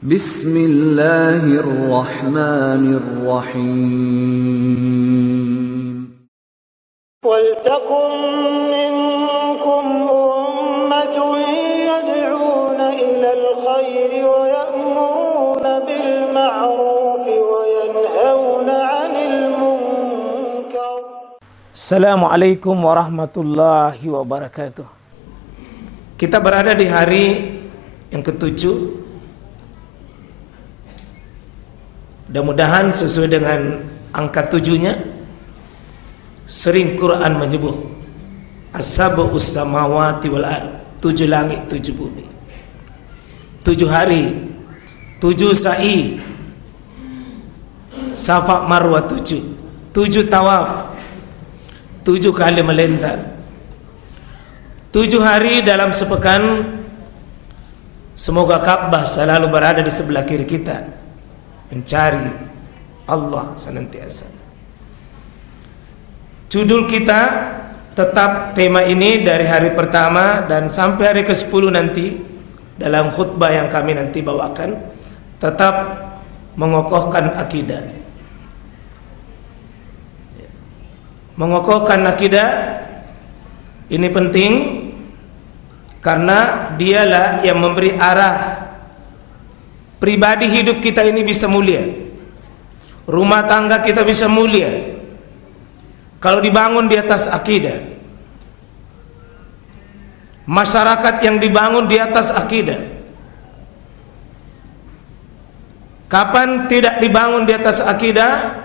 Bismillahirrahmanirrahim. وَلْتَكُنْ مِنْكُمْ أُمَّةٌ يَدْعُونَ إِلَى الْخَيْرِ وَيَأْمُرُونَ بِالْمَعْرُوفِ وَيَنْهَوْنَ عَنِ الْمُنْكَرِ. Assalamualaikum warahmatullahi wabarakatuh. Kita berada di hari yang ke-7. Mudah-mudahan sesuai dengan angka 7-nya. Sering Quran menyebut as-sab'us samawati wal ard, 7 langit 7 bumi, 7 hari, 7 sa'i, Safa Marwah 7 tawaf, 7 kali melentang, 7 hari dalam sepekan. Semoga Ka'bah selalu berada di sebelah kiri kita, mencari Allah senantiasa. Judul kita tetap tema ini dari hari pertama dan sampai hari ke-10 nanti. Dalam khutbah yang kami nanti bawakan, tetap mengokohkan akidah. Mengokohkan akidah ini penting karena dialah yang memberi arah pribadi hidup kita ini bisa mulia, rumah tangga kita bisa mulia kalau dibangun di atas akidah. Masyarakat yang dibangun di atas akidah. Kapan tidak dibangun di atas akidah?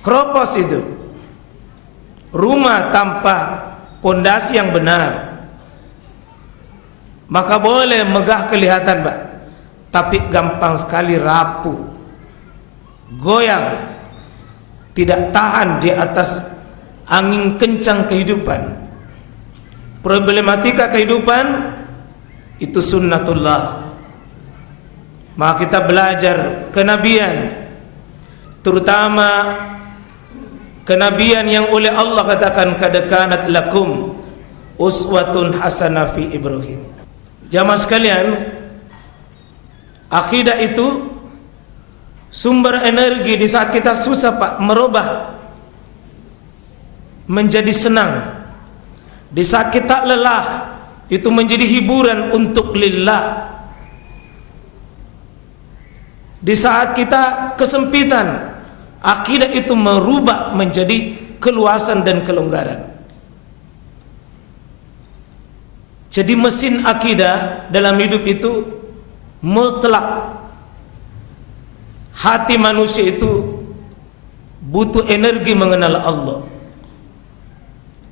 Kropos itu. Rumah tanpa pondasi yang benar, maka boleh megah kelihatan, Pak, tapi gampang sekali rapuh, goyang, tidak tahan di atas angin kencang kehidupan. Problematika kehidupan itu sunnatullah. Maka kita belajar kenabian, terutama kenabian yang oleh Allah katakan qad kanat lakum uswatun hasanah fi Ibrahim. Jamaah sekalian, akidah itu sumber energi di saat kita susah, Pak, merubah menjadi senang. Di saat kita lelah, itu menjadi hiburan untuk lillah. Di saat kita kesempitan, akidah itu merubah menjadi keluasan dan kelonggaran. Jadi mesin akidah dalam hidup itu mutlak. Hati manusia itu butuh energi mengenal Allah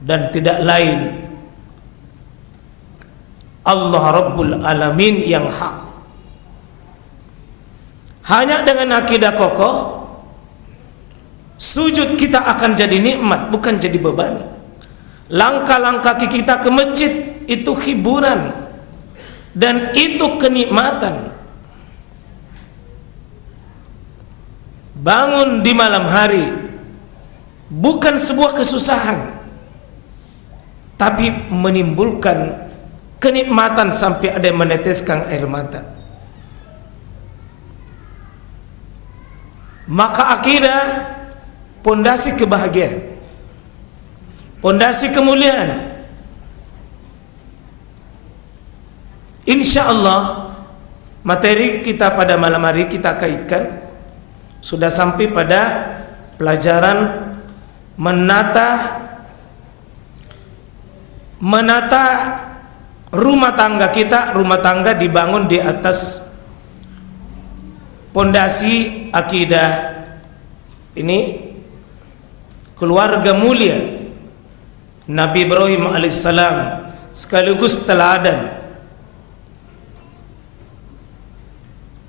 dan tidak lain Allah Rabbul Alamin yang hak. Hanya dengan akidah kokoh, sujud kita akan jadi nikmat, bukan jadi beban. Langkah-langkah kita ke masjid itu hiburan dan itu kenikmatan. Bangun di malam hari bukan sebuah kesusahan, tapi menimbulkan kenikmatan sampai ada yang meneteskan air mata. Maka akidah pondasi kebahagiaan, pondasi kemuliaan. Insya Allah materi kita pada malam hari kita kaitkan sudah sampai pada pelajaran menata rumah tangga kita. Rumah tangga dibangun di atas pondasi akidah. Ini keluarga mulia Nabi Ibrahim alaihissalam sekaligus teladan.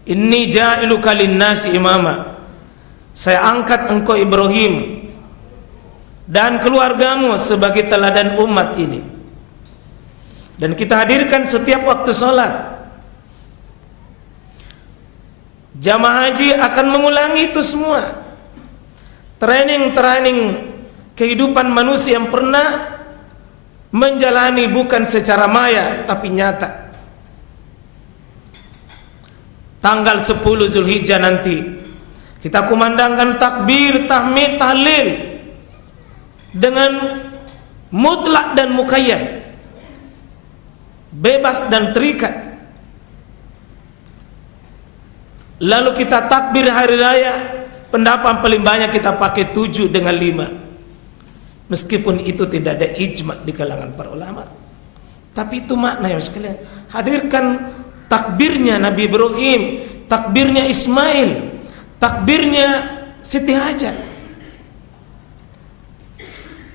Inni ja'iluka linnasi imama, saya angkat engkau Ibrahim dan keluargamu sebagai teladan umat ini. Dan kita hadirkan setiap waktu sholat. Jamaah haji akan mengulangi itu semua. Training kehidupan manusia yang pernah menjalani bukan secara maya tapi nyata. tanggal 10 Zulhijjah nanti kita kumandangkan takbir, tahmid, tahlil dengan mutlak dan muqayyad, bebas dan terikat. Lalu kita takbir hari raya, pendapat paling banyak kita pakai 7 dengan 5. Meskipun itu tidak ada ijma' di kalangan para ulama, tapi itu makna ya sekalian. Hadirkan takbirnya Nabi Ibrahim, takbirnya Ismail, takbirnya Siti Hajar.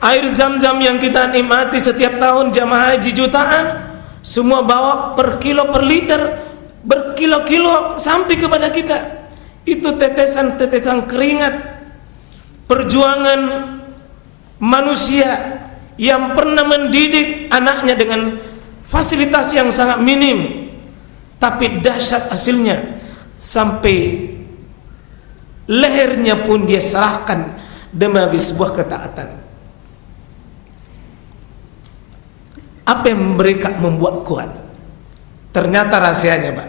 Air Zam-Zam yang kita nikmati setiap tahun jamaah haji jutaan, semua bawa per kilo per liter, berkilo-kilo sampai kepada kita. Itu tetesan-tetesan keringat perjuangan manusia yang pernah mendidik anaknya dengan fasilitas yang sangat minim, tapi dahsyat hasilnya. Sampai lehernya pun dia serahkan demi sebuah ketaatan. Apa yang mereka membuat kuat? Ternyata rahasianya, Pak.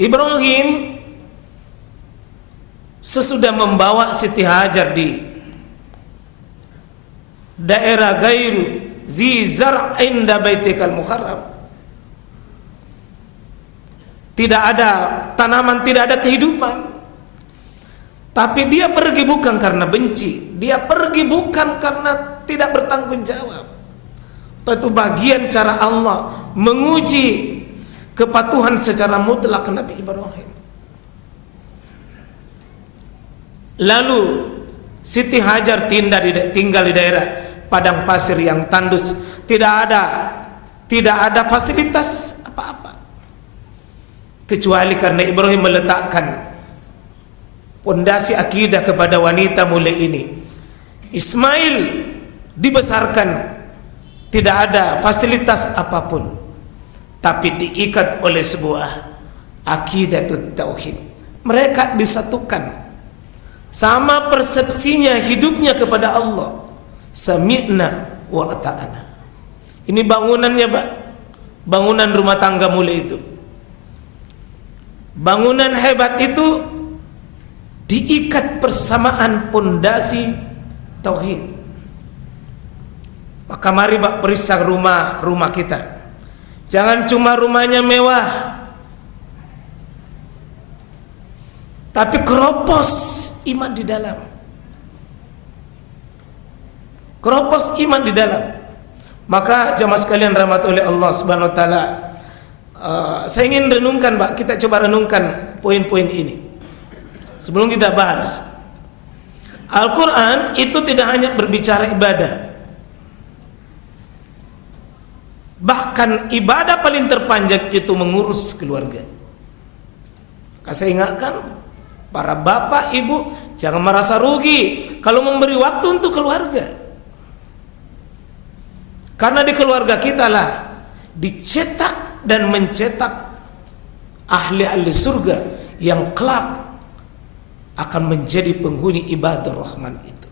Ibrahim sesudah membawa Siti Hajar di daerah Gairu Zi Zar' inda Baitikal Muharram, tidak ada tanaman, tidak ada kehidupan. Tapi dia pergi bukan karena benci, dia pergi bukan karena tidak bertanggung jawab. Itu bagian cara Allah menguji kepatuhan secara mutlak Nabi Ibrahim. Lalu Siti Hajar tinggal di daerah padang pasir yang tandus, tidak ada fasilitas apa-apa, kecuali karena Ibrahim meletakkan pondasi akidah kepada wanita mulai ini. Ismail dibesarkan tidak ada fasilitas apapun, tapi diikat oleh sebuah akidatut tauhid. Mereka disatukan sama persepsinya hidupnya kepada Allah. Sami'na wa ata'ana. Ini bangunannya, Pak. Bangunan rumah tangga mulai itu. Bangunan hebat itu diikat persamaan pondasi tauhid. Maka mari Pak periksa rumah kita. Jangan cuma rumahnya mewah, tapi keropos iman di dalam. Keropos iman di dalam. Maka jamaah sekalian rahmat oleh Allah Subhanahu wa taala, saya ingin renungkan, Pak, kita coba renungkan poin-poin ini sebelum kita bahas. Al-Quran itu tidak hanya berbicara ibadah, bahkan ibadah paling terpanjang itu mengurus keluarga. Saya ingatkan para bapak ibu, jangan merasa rugi kalau memberi waktu untuk keluarga, karena di keluarga kita lah dicetak dan mencetak ahli-ahli surga yang kelak akan menjadi penghuni ibadah Rahman itu.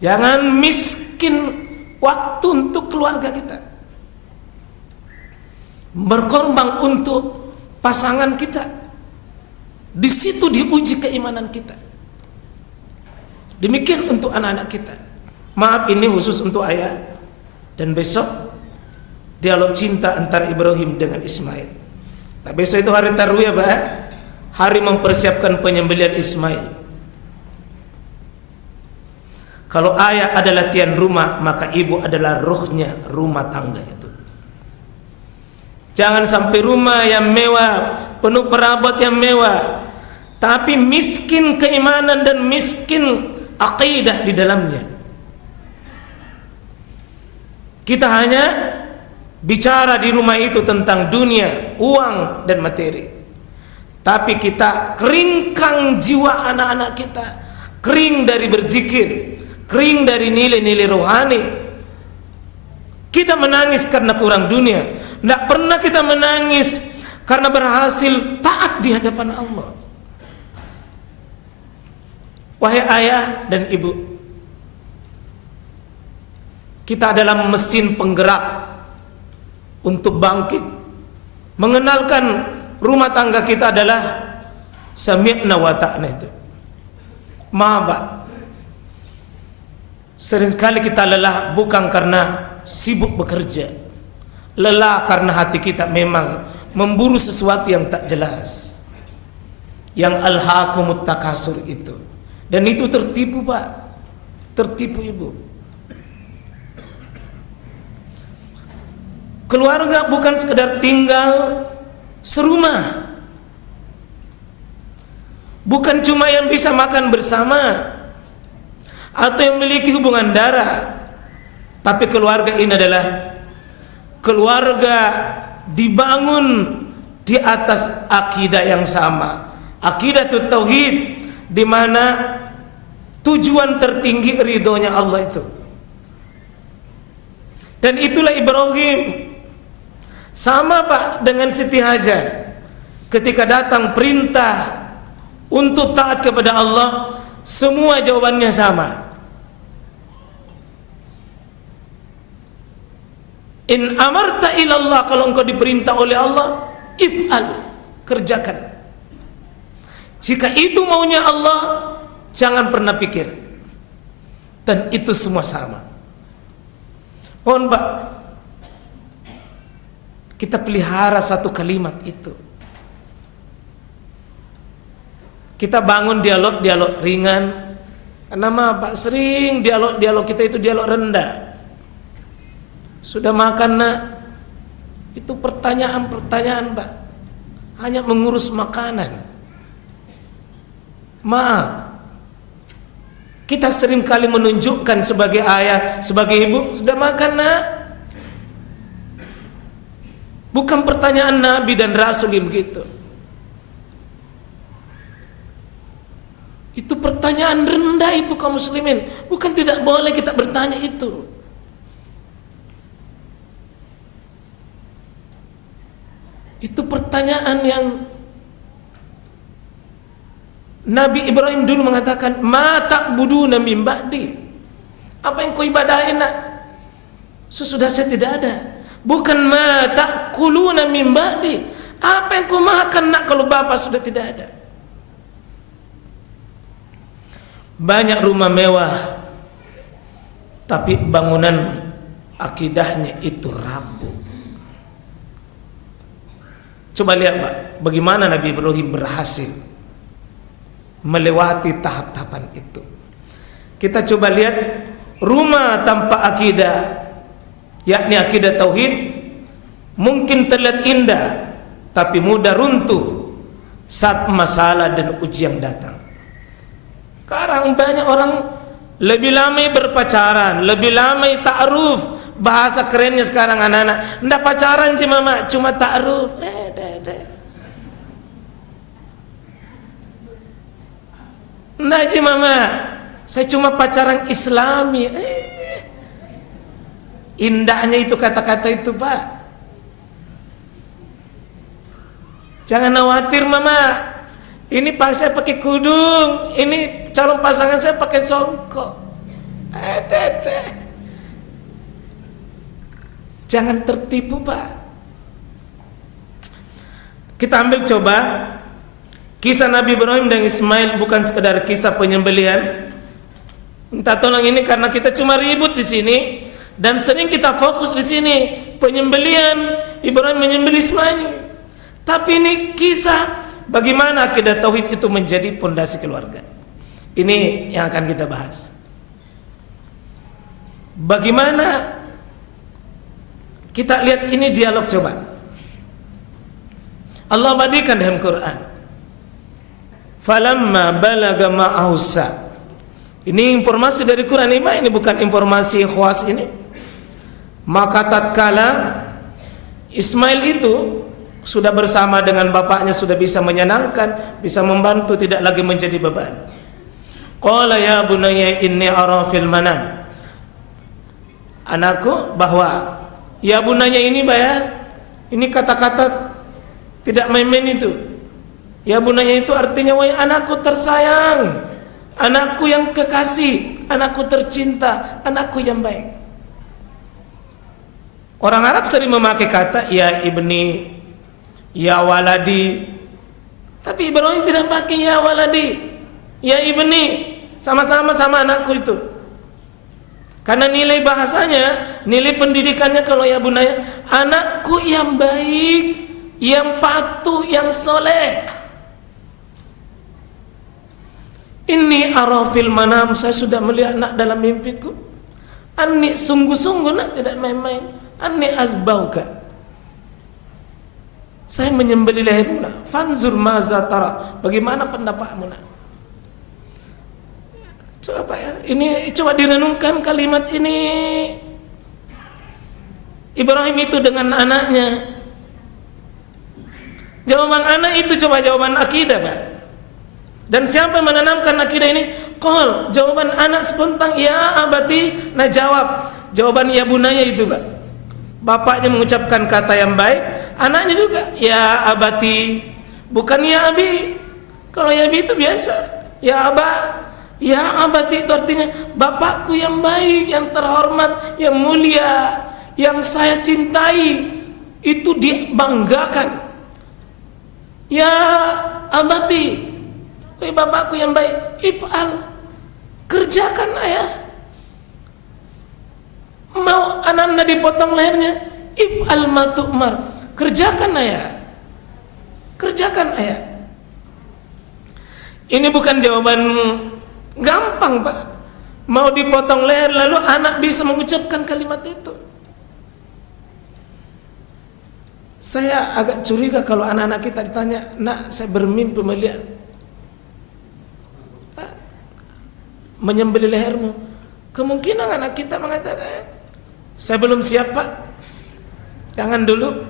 Jangan miskin waktu untuk keluarga kita, berkorban untuk pasangan kita. Di situ diuji keimanan kita. Demikian untuk anak-anak kita. Maaf, ini khusus untuk ayah. Dan besok dialog cinta antara Ibrahim dengan Ismail. Nah, besok itu hari Tarwiyah, Pak, hari mempersiapkan penyembelihan Ismail. Kalau ayah adalah tiang rumah, maka ibu adalah rohnya rumah tangga itu. Jangan sampai rumah yang mewah, penuh perabot yang mewah, tapi miskin keimanan dan miskin akidah di dalamnya. Kita hanya bicara di rumah itu tentang dunia, uang dan materi, tapi kita keringkan jiwa anak-anak kita, kering dari berzikir, kering dari nilai-nilai rohani. Kita menangis karena kurang dunia, tidak pernah kita menangis karena berhasil taat di hadapan Allah. Wahai ayah dan ibu, kita adalah mesin penggerak untuk bangkit mengenalkan rumah tangga kita adalah sami'na wa ta'na itu. Maaf Pak, sering sekali kita lelah bukan karena sibuk bekerja, lelah karena hati kita memang memburu sesuatu yang tak jelas, yang alhaakumut takasur itu. Dan itu tertipu Pak, tertipu Ibu. Keluarga bukan sekedar tinggal serumah, bukan cuma yang bisa makan bersama atau yang memiliki hubungan darah, tapi keluarga ini adalah keluarga dibangun di atas akidah yang sama, akidah tauhid, di mana tujuan tertinggi ridhonya Allah itu. Dan itulah Ibrahim. Sama Pak dengan Siti Hajar, ketika datang perintah untuk taat kepada Allah, semua jawabannya sama. In amarta ilallah, kalau engkau diperintah oleh Allah, if'al, kerjakan. Jika itu maunya Allah, jangan pernah pikir. Dan itu semua sama. Mohon Pak, kita pelihara satu kalimat itu. Kita bangun dialog-dialog ringan. Karena Pak, sering dialog kita itu dialog rendah. Sudah makan nak? Itu pertanyaan-pertanyaan Pak, hanya mengurus makanan. Maaf, kita sering kali menunjukkan sebagai ayah, sebagai ibu, sudah makan nak? Bukan pertanyaan Nabi dan Rasul yang begitu. Itu pertanyaan rendah itu kaum muslimin. Bukan tidak boleh kita bertanya itu. Itu pertanyaan yang Nabi Ibrahim dulu mengatakan, ma ta'buduna min ba'di. Apa yang kau ibadahin nak? Sesudah saya tidak ada. Bukan ma ta'kuluna min ba'di. Apa yang kau makan nak kalau bapak sudah tidak ada? Banyak rumah mewah, tapi bangunan akidahnya itu rapuh. Coba lihat Pak, bagaimana Nabi Ibrahim berhasil melewati tahap-tahapan itu. Kita coba lihat rumah tanpa akidah, yakni akidah tauhid, mungkin terlihat indah, tapi mudah runtuh saat masalah dan ujian datang. Sekarang banyak orang lebih lama berpacaran, lebih lama ta'aruf. Bahasa kerennya sekarang anak-anak, ndak pacaran sih mama, cuma ta'aruf. Ndak sih mama, saya cuma pacaran Islami. Indahnya itu kata-kata itu Pak. Jangan khawatir mama, ini pak saya pakai kudung, ini calon pasangan saya pakai songkok. Jangan tertipu Pak. Kita ambil coba kisah Nabi Ibrahim dan Ismail, bukan sekedar kisah penyembelihan. Minta tolong ini karena kita cuma ribut di sini dan sering kita fokus di sini penyembelihan Ibrahim menyembelih Ismail. Tapi ini kisah bagaimana akidah tauhid itu menjadi pondasi keluarga. Ini yang akan kita bahas. Bagaimana kita lihat ini dialog coba. Allah badikan dalam Quran. Falamma balaga ma'ahusa. Ini informasi dari Quran ini bukan informasi khawas ini. Maka tatkala Ismail itu sudah bersama dengan bapaknya, sudah bisa menyenangkan, bisa membantu, tidak lagi menjadi beban. Qala ya bunayya inni ara fil manam. Anakku, bahwa ya bunayya ini ini kata-kata tidak main-main itu. Ya bunayya itu artinya wahai anakku tersayang, anakku yang kekasih, anakku tercinta, anakku yang baik. Orang Arab sering memakai kata ya ibni. ya waladi. Tapi Ibrahim tidak pakai ya waladi, ya ibni, sama-sama sama anakku itu. Karena nilai bahasanya, nilai pendidikannya kalau ya bunaya, anakku yang baik, yang patuh, yang soleh. Ini arafil manam, saya sudah melihat nak dalam mimpiku. Anni sungguh-sungguh nak, tidak main-main. Anni azbauka, saya menyembelih lehermu nak. Fanzur maza tara, bagaimana pendapatmu nak? Coba ya, ini coba direnungkan kalimat ini. Ibrahim itu dengan anaknya. Jawaban anak itu coba jawaban akidah, Pak. Dan siapa yang menanamkan akidah ini? Qol, jawaban anak spontan, ya abati. Nah jawab, jawaban ya bunaya itu, Pak. Bapaknya mengucapkan kata yang baik, anaknya juga ya abati, bukan ya abi. Kalau ya abi itu biasa, ya abah. Ya abati itu artinya bapakku yang baik, yang terhormat, yang mulia, yang saya cintai, itu dibanggakan. Ya abati, wahai bapakku yang baik, if'al, kerjakan ayah. Mau anak-anak dipotong lehernya, if'al ma tu'mar, kerjakan ayah. Kerjakan ayah. Ini bukan jawaban gampang, Pak. Mau dipotong leher lalu anak bisa mengucapkan kalimat itu. Saya agak curiga kalau anak-anak kita ditanya, nak saya bermimpi melihat menyembelih lehermu. Kemungkinan anak kita mengatakan, saya belum siap, Pak. Jangan dulu.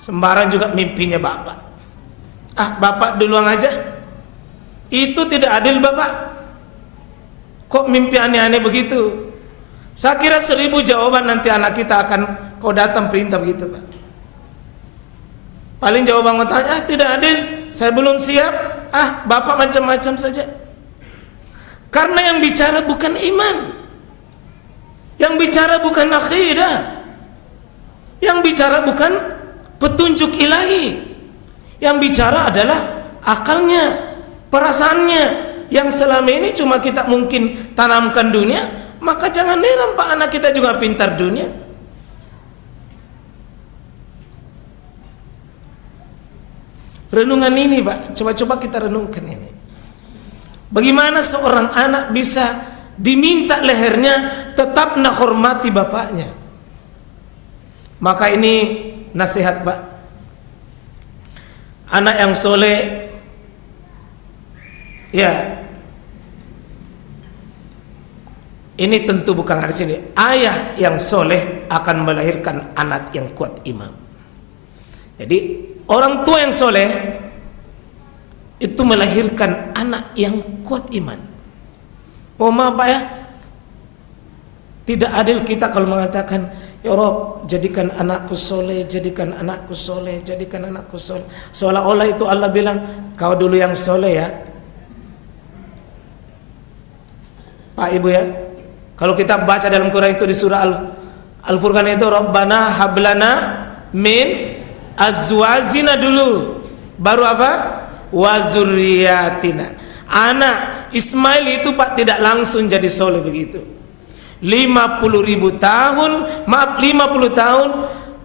Sembarang juga mimpinya bapak. Bapak duluan aja. Itu tidak adil, Bapak. Kok mimpi aneh-aneh begitu? Saya kira 1000 jawaban nanti anak kita akan kau datang perintah begitu, Pak. Paling jawaban tanya, tidak adil, saya belum siap. Bapak macam-macam saja. Karena yang bicara bukan iman, yang bicara bukan akidah, yang bicara bukan petunjuk ilahi, yang bicara adalah akalnya, perasaannya, yang selama ini cuma kita mungkin tanamkan dunia. Maka jangan heran, Pak, anak kita juga pintar dunia. Renungan ini, Pak, coba-coba kita renungkan ini. Bagaimana seorang anak bisa diminta lehernya tetap nak hormati bapaknya? Maka ini nasihat, Pak. Anak yang soleh, ya, ini tentu bukan hadis ini. Ayah yang soleh akan melahirkan anak yang kuat iman. Jadi orang tua yang soleh itu melahirkan anak yang kuat iman. Maaf, Pak, ya, tidak adil kita kalau mengatakan, ya Rob, jadikan anakku soleh, jadikan anakku soleh, jadikan anakku soleh. Seolah-olah itu Allah bilang, kau dulu yang soleh ya, Pak Ibu ya. Kalau kita baca dalam Quran itu di surah Al-Furqan itu, Rabbana hablana min azwajina dulu, baru apa? Wa zurriyatina. Anak Ismail itu, Pak, tidak langsung jadi soleh begitu. 50.000 tahun, maaf 50 tahun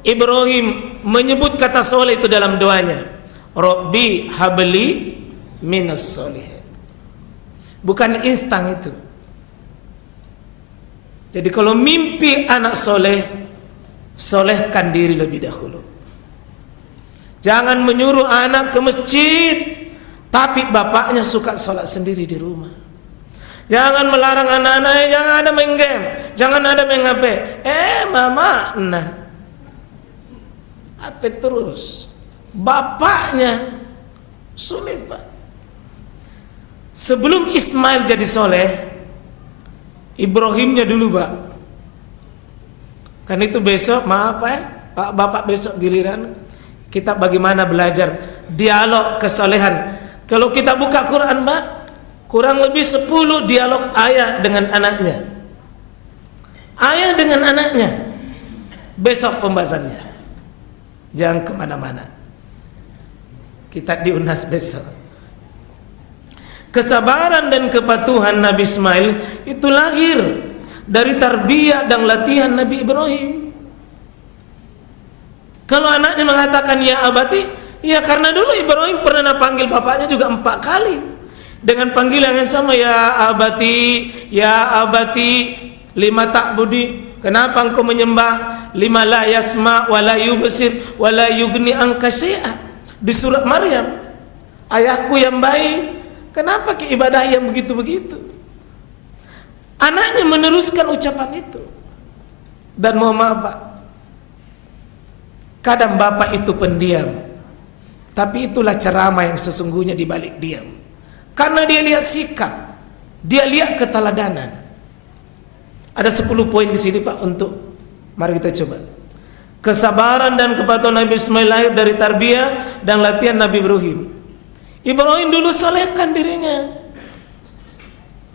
Ibrahim menyebut kata soleh itu dalam doanya. Rabbi habli minas solihin. Bukan instan itu. Jadi kalau mimpi anak soleh, solehkan diri lebih dahulu. Jangan menyuruh anak ke masjid, tapi bapaknya suka sholat sendiri di rumah. Jangan melarang anak-anaknya, jangan ada main game, jangan ada main HP. Mama, nah, HP terus. Bapaknya sulit, Pak. Sebelum Ismail jadi soleh, Ibrahimnya dulu, Pak. Kan itu besok, maaf ya, Pak, Bapak besok giliran kita bagaimana belajar dialog kesolehan. Kalau kita buka Quran, Pak, kurang lebih 10 dialog ayah dengan anaknya. Ayah dengan anaknya. Besok pembahasannya. Jangan kemana-mana. Kita di UNAS besok. Kesabaran dan kepatuhan Nabi Ismail itu lahir dari tarbiyah dan latihan Nabi Ibrahim. Kalau anaknya mengatakan ya abati, ya karena dulu Ibrahim pernah panggil bapaknya juga 4 kali dengan panggilan yang sama, ya abati lima ta'budi, kenapa engkau menyembah, lima la yasma wa la yubsir wa la yughni anka syai'a. Di surat Maryam, ayahku yang baik, kenapa ke ibadah yang begitu-begitu. Anaknya meneruskan ucapan itu. Dan mohon maaf Pak, kadang bapak itu pendiam, tapi itulah ceramah yang sesungguhnya di balik diam. Karena dia lihat sikap, dia lihat keteladanan. Ada 10 poin di sini Pak untuk, mari kita coba. Kesabaran dan kepatuhan Nabi Ismail lahir dari tarbiyah dan latihan Nabi Ibrahim. Ibrahim dulu salehkan dirinya,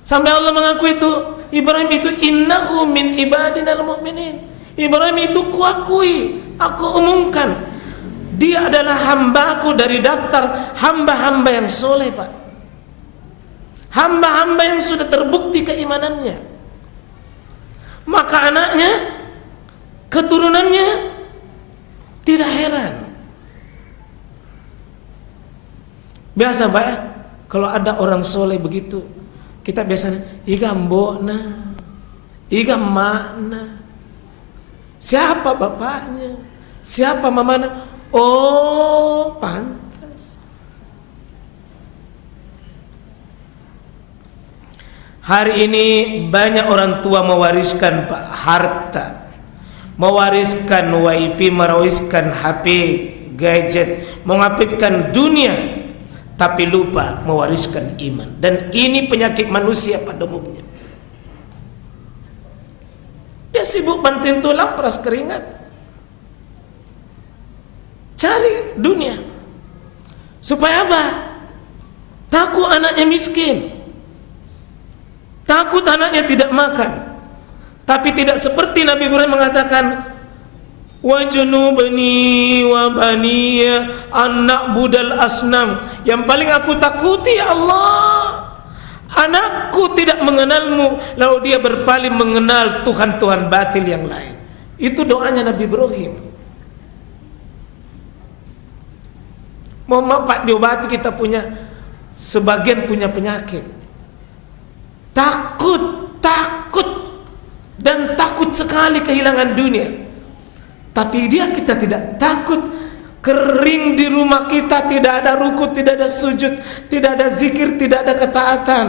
sampai Allah mengaku itu, Ibrahim itu innahu min ibadinal mu'minin. Ibrahim itu kuakui, aku umumkan, dia adalah hambaku dari daftar hamba-hamba yang soleh Pak. Hamba-hamba yang sudah terbukti keimanannya. Maka anaknya, keturunannya tidak heran. Biasa Pak ya, kalau ada orang soleh begitu, kita biasanya iga mbokna, iga makna, siapa bapaknya, siapa mamana, oh pantas. Hari ini banyak orang tua mewariskan Pak harta, mewariskan wifi, mewariskan HP, gadget, mengapitkan dunia, tapi lupa mewariskan iman. Dan ini penyakit manusia pada umumnya. Dia sibuk banting tulang, peras keringat, cari dunia. Supaya apa? Takut anaknya miskin, takut anaknya tidak makan. Tapi tidak seperti Nabi Ibrahim mengatakan, wa junubani wa baniya an na'budal asnam. Yang paling aku takuti ya Allah, anakku tidak mengenalmu, lalu dia berpaling mengenal Tuhan-Tuhan batil yang lain. Itu doanya Nabi Ibrahim. Mohon maaf Pak, diobati, kita punya sebagian punya penyakit, takut dan takut sekali kehilangan dunia. Tapi kita tidak takut. Kering di rumah kita, tidak ada ruku, tidak ada sujud, tidak ada zikir, tidak ada ketaatan,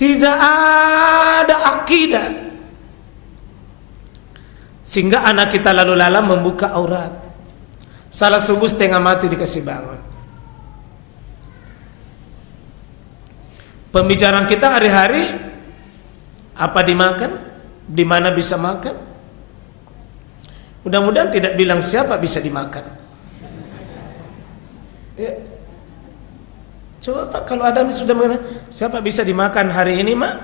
tidak ada akidah. Sehingga anak kita lalu lalang membuka aurat. Salah subuh setengah mati dikasih bangun. Pembicaraan kita hari-hari, apa dimakan, di mana bisa makan. Mudah-mudahan tidak bilang siapa bisa dimakan. Ya. Coba Pak, kalau ada sudah mengatakan siapa bisa dimakan hari ini Mak,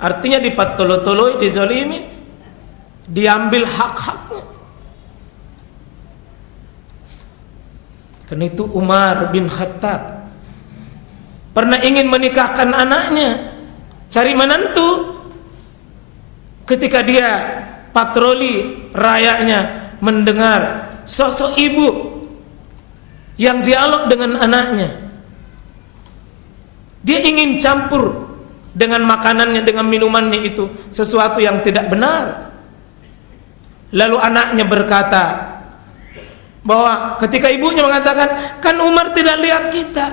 artinya dipatolo-toloi, dizolimi, diambil hak-haknya. Karena itu Umar bin Khattab pernah ingin menikahkan anaknya, cari menantu. Ketika dia patroli rayanya, mendengar sosok ibu yang dialog dengan anaknya, dia ingin campur dengan makanannya, dengan minumannya itu sesuatu yang tidak benar. Lalu anaknya berkata bahwa ketika ibunya mengatakan, kan Umar tidak lihat kita,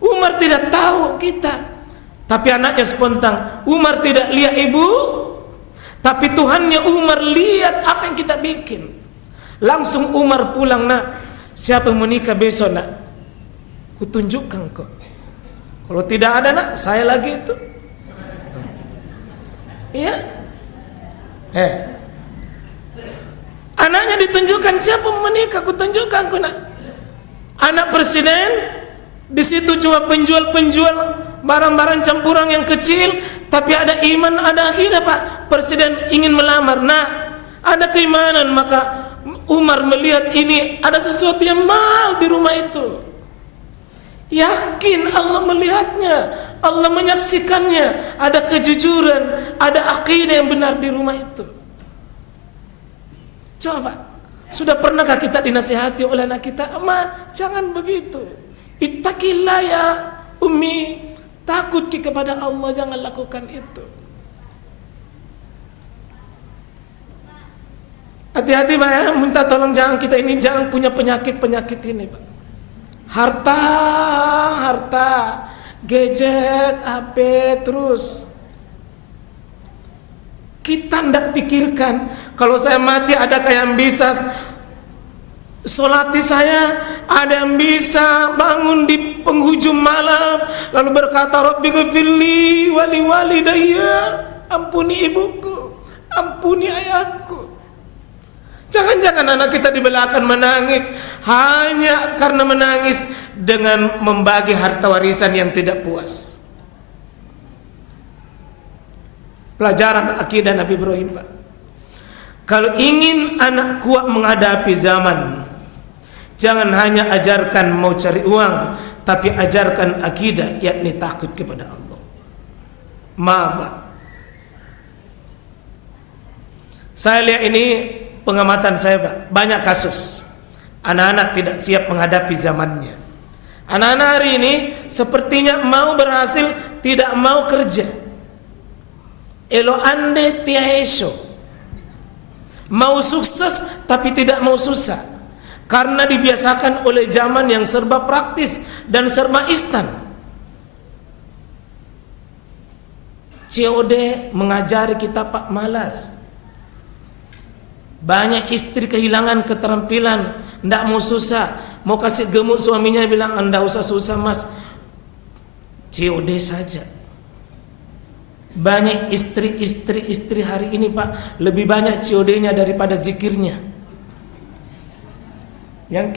Umar tidak tahu kita. Tapi anaknya spontan, Umar tidak lihat ibu, tapi Tuhannya Umar lihat apa yang kita bikin. Langsung Umar pulang, nak, siapa yang menikah besok nak, kutunjukkan kok. Kalau tidak ada nak, saya lagi itu. Iya. Anaknya ditunjukkan siapa yang menikah, kutunjukkan kok nak. Anak presiden, di situ cuma penjual-penjual barang-barang campuran yang kecil, tapi ada iman, ada akidah Pak. Presiden ingin melamar, nah ada keimanan, maka Umar melihat ini ada sesuatu yang mahal di rumah itu. Yakin Allah melihatnya, Allah menyaksikannya, ada kejujuran, ada akidah yang benar di rumah itu. Coba, sudah pernahkah kita dinasihati oleh anak kita? Ma, jangan begitu. Ittaqillah ya Ummi, takut kepada Allah, jangan lakukan itu. Hati-hati Pak ya, minta tolong jangan kita ini jangan punya penyakit-penyakit ini Pak. Harta, gadget, HP terus. Kita tidak pikirkan kalau saya mati adakah yang bisa solati saya, ada yang bisa bangun di penghujung malam lalu berkata Rabbi ghfirli wa li walidayya, ampuni ibuku, ampuni ayahku. Jangan-jangan anak kita dibelakang menangis hanya karena menangis dengan membagi harta warisan yang tidak puas. Pelajaran akidah Nabi Ibrahim Pak. Kalau ingin anak kuat menghadapi zaman, jangan hanya ajarkan mau cari uang, tapi ajarkan akidah, yakni takut kepada Allah. Maaf Pak, saya lihat ini pengamatan saya Pak, banyak kasus anak-anak tidak siap menghadapi zamannya. Anak-anak hari ini sepertinya mau berhasil, tidak mau kerja. Elo ande tiaesho, mau sukses tapi tidak mau susah, karena dibiasakan oleh zaman yang serba praktis dan serba instan. COD mengajari kita Pak malas. Banyak istri kehilangan keterampilan, ndak mau susah, mau kasih gemuk suaminya bilang anda usah susah mas, COD saja. Banyak istri hari ini Pak lebih banyak COD-nya daripada zikirnya. Yang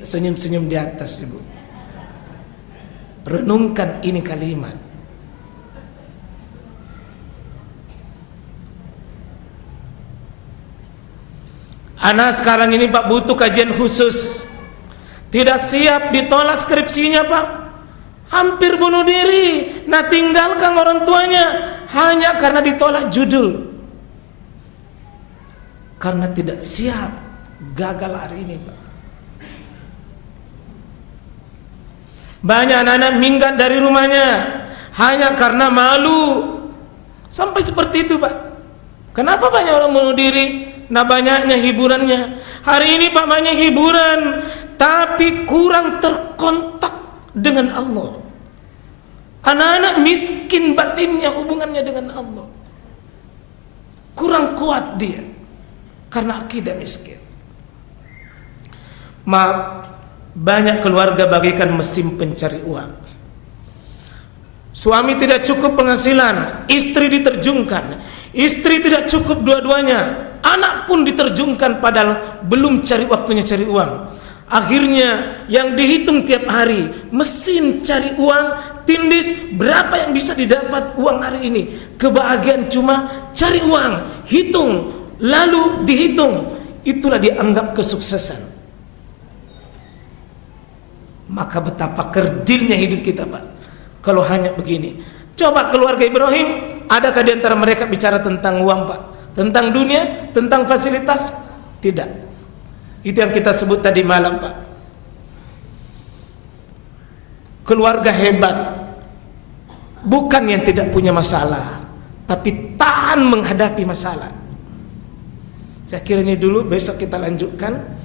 senyum-senyum di atas Ibu, renungkan ini kalimat. Anak sekarang ini Pak butuh kajian khusus. Tidak siap, ditolak skripsinya Pak, hampir bunuh diri, nah tinggalkan orang tuanya hanya karena ditolak judul. Karena tidak siap, gagal hari ini Pak. Banyak anak-anak minggat dari rumahnya hanya karena malu. Sampai seperti itu Pak. Kenapa banyak orang bunuh diri? Nah banyaknya hiburannya. Hari ini Pak banyak hiburan, tapi kurang terkontak dengan Allah. Anak-anak miskin batinnya, hubungannya dengan Allah kurang kuat dia, karena akidah miskin. Maaf, banyak keluarga bagaikan mesin pencari uang. Suami tidak cukup penghasilan, istri diterjunkan. Istri tidak cukup dua-duanya, anak pun diterjunkan padahal belum cari waktunya cari uang. Akhirnya yang dihitung tiap hari mesin cari uang tindis, berapa yang bisa didapat uang hari ini. Kebahagiaan cuma cari uang, hitung, lalu dihitung. Itulah dianggap kesuksesan. Maka betapa kerdilnya hidup kita Pak kalau hanya begini. Coba keluarga Ibrahim, adakah di antara mereka bicara tentang uang Pak? Tentang dunia, tentang fasilitas? Tidak. Itu yang kita sebut tadi malam Pak. Keluarga hebat bukan yang tidak punya masalah, tapi tahan menghadapi masalah. Saya kira ini dulu, besok kita lanjutkan.